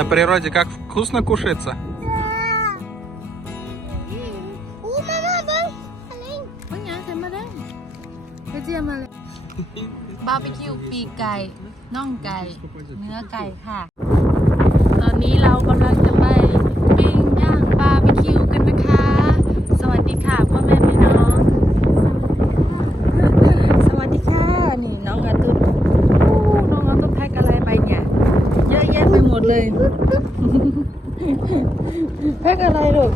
На природе как вкусно кушается? Барбекю, пикай, нонгай, мюнгай, ха. Тони, лау, бабла, kolayın. Pekala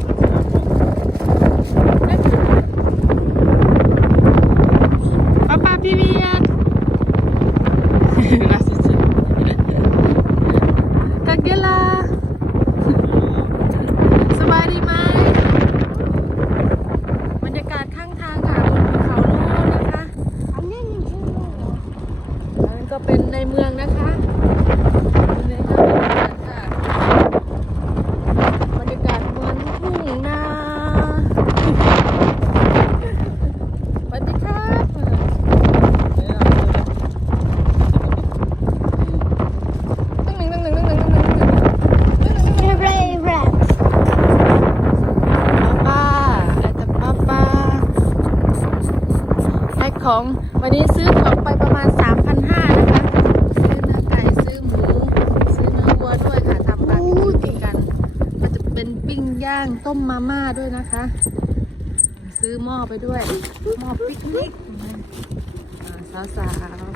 งต้มมาม่าด้วยนะคะ ซื้อหม้อไปด้วยหม้อปิกนิกสาวสาว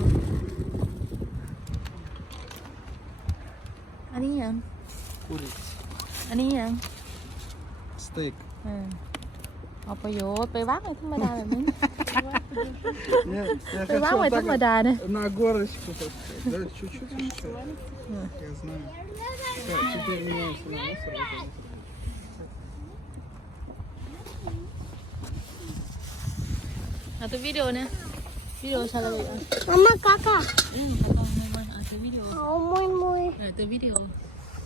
อันนี้ยังอันนี้ยังสเต็กเอาประโยชน์ไปวัาเลยธรรมดาแบบนี้ไปวัางเลยธรรมดาเนี่ยน่ากลิคุณชิคชุณช Satu video ni. Video salah dia. Mama kakak. Eh, uh, kakak main main video. Oh, main main. Satu video.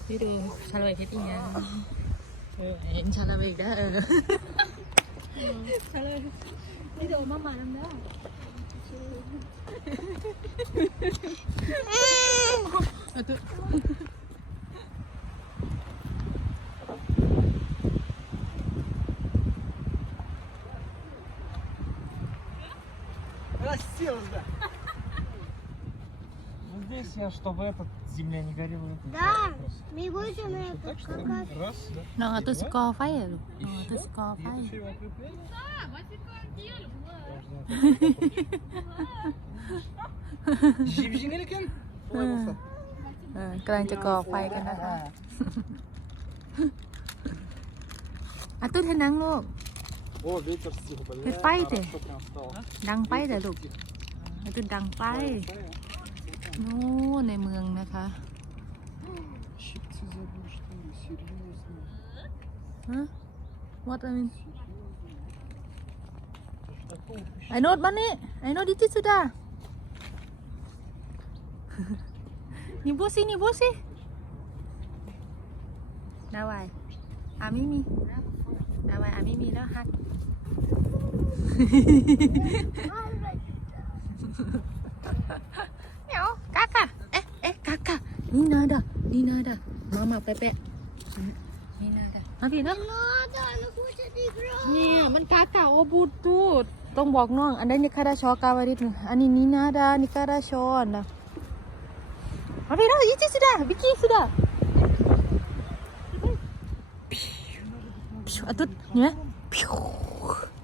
Video salah baik hati ya. Eh, ini salah baik dah. Salah. Video mama dah. Aduh. я, чтобы этот земля не горела. Да, мы будем этот. Раз, да. Но ты сказал файл. Ты сказал файл. Жип-жингеликен? Олай болса? Кранчы кофай кен аха. А тут хэ нанг лук? О, ветер стих упадет. Ты пай ты? Данг пай да лук? А тут данг пай. Данг пай. โน่ในเมืองนะคะฮะ What I mean ไอโนด้านนี่ไอโนดดิสุดานีบุสินี่บุสินาวายอามิมีนาวายอามิมีแล้วฮัทฮ่า kakak. Eh, eh, kakak. Nina ada. Nina ada. Mama pepek. Nina ada. Nanti dah. Nina ada. Aku jadi gerak. Ni, men kakak. Oh, butut. Tong bok nong. Anda ni kada syok kawarit. Ani Nina ada. Ni kada syok. Nanti dah. Ici sudah. Vicky sudah. Atut. Ni, ya.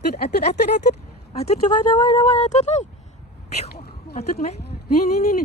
Atut, atut, atut, atut. Atut, jawab, jawab, jawab, atut ni. Atut, meh. Ni, ni, ni, ni.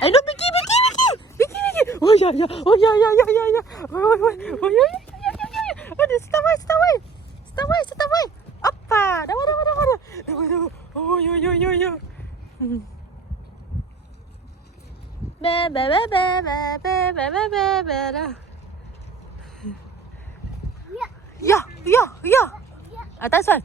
I know Mickey, Mickey, Mickey, Mickey, Mickey. Oh yeah, yeah. Oh yeah, yeah, yeah, yeah, oh yeah, yeah, yeah. Oh, oh, oh, no, no, no, no. oh yeah, yeah, yeah, yeah, yeah, yeah. Oh, sit away, sit away, sit away, sit away. Oppa, da da da da da. Oh yo yo yo yo. Be be be be be be be be be be. Yeah, yeah, yeah, yeah. Ah, that's right.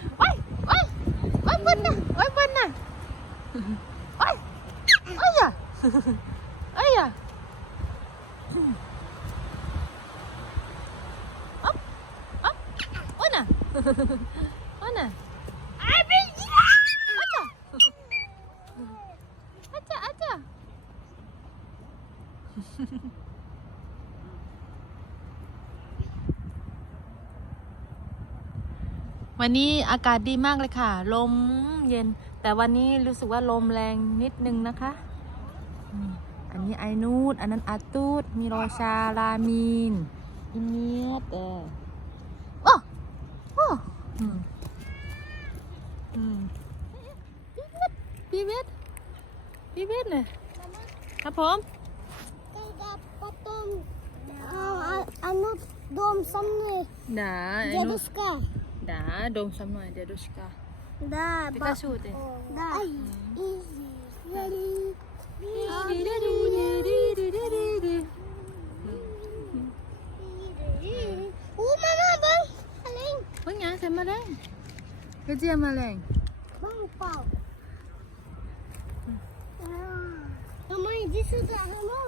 วันนี้อากาศดีมากเลยค่ะ ลมเย็น แต่วันนี้รู้สึกว่าลมแรงนิดนึงนะคะอันนี้ไอนูด อันนั้นอาตูดมีโรชาลามีนอินเนียตเออพี่เวทพี่เวทเนี่ยครับผม том, а, а, оно дом со мной. Да, дедушка. Оно, да, дом со мной, дедушка. Да, Пикачу ба... ты. Да. โอ้แม่แม่บังอะไรบังยังใส่มาแรงกระเจี๊ยมาแรงบังเปล่าทำไมจิ๊สุดอะไรบ้าง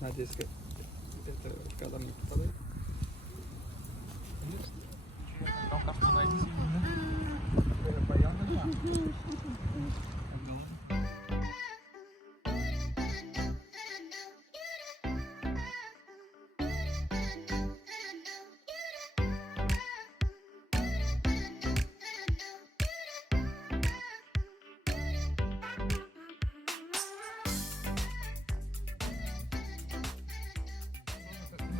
Надеюсь, это когда мне попадает.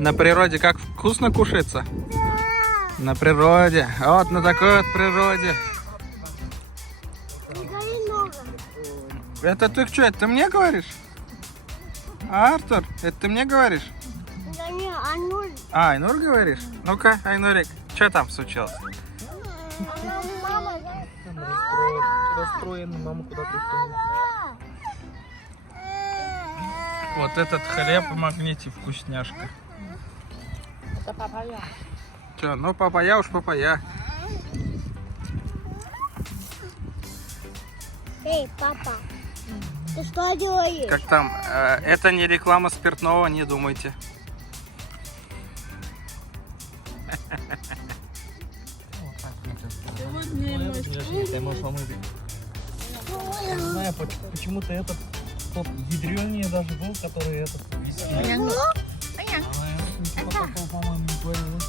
На природе как вкусно кушается? Да. На природе. Вот да. на такой вот природе. Да. Это ты что, это ты мне говоришь? А, Артур, это ты мне говоришь? Да не, Айнур. А, Айнур говоришь? Да. Ну-ка, Айнурик, что там случилось? Айнур, мама, мама, мама, мама, мама, мама. Вот этот хлеб в магните вкусняшка это папа. Ну, папа я. ну папая уж папая. Эй, папа, ты что делаешь? Как там? Это не реклама спиртного, не думайте. Знаю, почему-то этот тот ядренее даже был, который этот висит. 播帮忙，能钥匙。